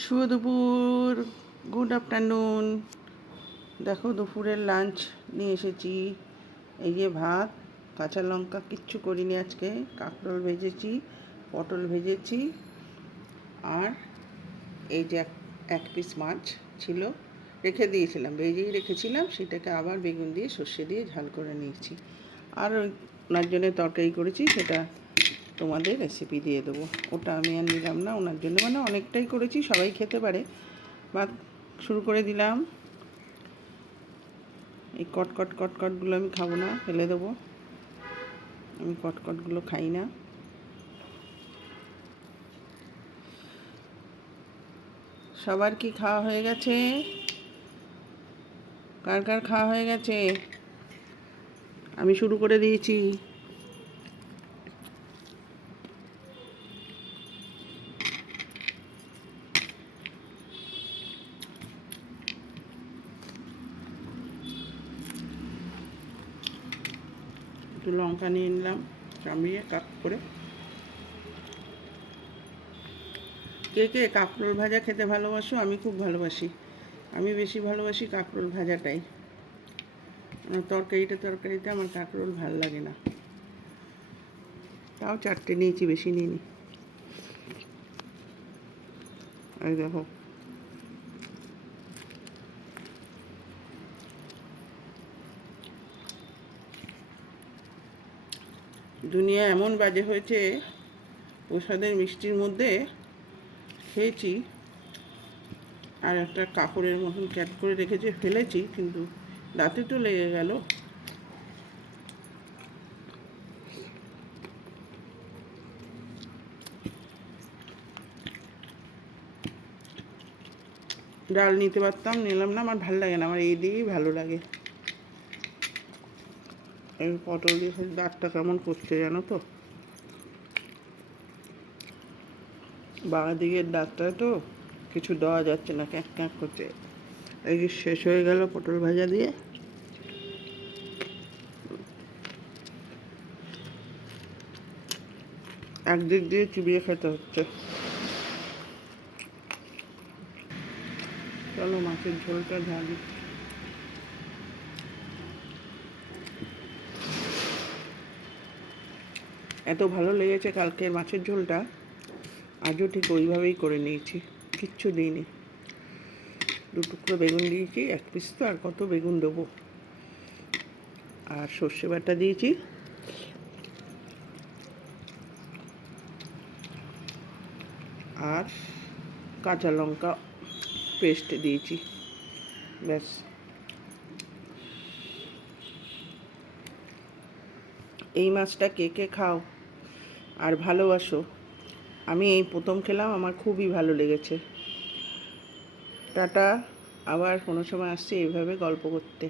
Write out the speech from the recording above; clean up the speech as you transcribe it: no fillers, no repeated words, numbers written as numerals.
শুভ দুপুর, good afternoon. দেখো দুপুরের লাঞ্চ নিয়ে এসেছি। এই যে ভাত, কাঁচা লঙ্কা, কিচ্ছু করিনি আজকে। কাঁকরোল ভেজেছি, পটল ভেজেছি, আর এই যে এক পিস মাছ ছিল, রেখে দিয়েছিলাম, ভেজেই রেখেছিলাম, সেটাকে আবার বেগুন দিয়ে সর্ষে দিয়ে ঝাল করে নিয়েছি। আর ওনার জন্য তরকারি করেছি, সেটা তোমাদের রেসিপি দিয়ে দেবো। ওটা আমি আর নিলাম না ওনার জন্য, মানে অনেকটাই করেছি, সবাই খেতে পারে। ভাত শুরু করে দিলাম। এই কটকটগুলো আমি খাবো না, ফেলে দেবো। আমি কটকটগুলো খাই না। সবার কি খাওয়া হয়ে গেছে? কার কার খাওয়া হয়ে গেছে? আমি শুরু করে দিয়েছি। একটু লঙ্কা নিয়ে নিলাম, চামিয়ে কাপ করে। কে কে কাঁকরোল ভাজা খেতে ভালোবাসো? আমি খুব ভালোবাসি। আমি বেশি ভালোবাসি কাঁকরোল ভাজাটাই। তরকারিতে আমার কাঁকরোল ভাল লাগে না। তাও 4টে নিয়েছি, বেশি নিইনি। এই দেখো, দুনিয়া এমন বাজে হয়েছে। প্রসাদের মিষ্টির মধ্যে খেয়েছি, আর একটা কাপড়ের মতন ক্যাট করে রেখেছে, ফেলেছি, কিন্তু দাঁতে তো লেগে গেল। ডাল নিতে পারতাম, নিলাম না, আমার ভালো লাগে না, আমার এই দিয়েই ভালো লাগে। এই পটল দিয়ে দাঁতটা কেমন করছে জানো তো? বাঁ দিকের দাঁতটা তো কিছু দেওয়া যাচ্ছে না, ক্যাঁক ক্যাঁক করছে। এই যে শেষ হয়ে গেল পটল ভাজা দিয়ে। একদিক দিয়ে চিবিয়ে খেতে হচ্ছে। চলো মাছের ঝোলটা ঢালি। এত ভালো লেগেছে কালকের মাছের ঝোলটা, আজও ঠিক ওইভাবেই করে নিয়েছি, কিচ্ছু দিইনি। 2 টুকরো বেগুন দিয়েছি, 1 পিস তো, আর কত বেগুন দেবো। আর সর্ষে বাটা দিয়েছি, আর কাঁচা লঙ্কা পেস্ট দিয়েছি, ব্যাস। এই মাছটা কে কে খাও আর ভালোবাসো? আমি এই প্রথম খেলাম, আমার খুবই ভালো লেগেছে। টাটা, আবার কোনো সময় আসছি এইভাবে গল্প করতে।